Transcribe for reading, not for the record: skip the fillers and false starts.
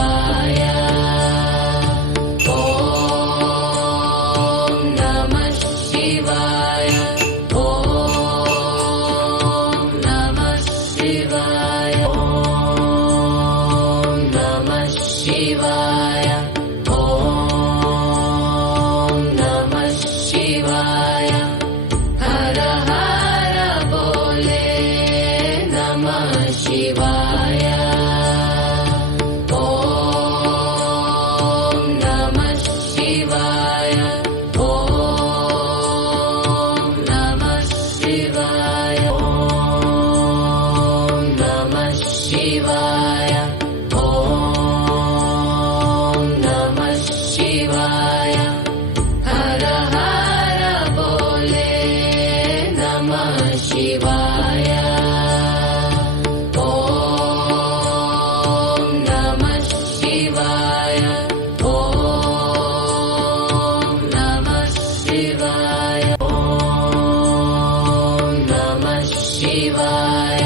शिवाय। ॐ नमः शिवाय। ॐ नमः शिवाय। ॐ नमः शिवाय। ॐ नमः शिवाय। हर हर बोले नमः शिवाय। ॐ नमः शिवाय। ॐ नमः शिवाय। ॐ नमः शिवाय। ॐ नमः शिवाय। हर हर बोले नमः शिवाय। ॐ नमः शिवाय। ॐ नमः शिवाय। ॐ नमः शिवाय।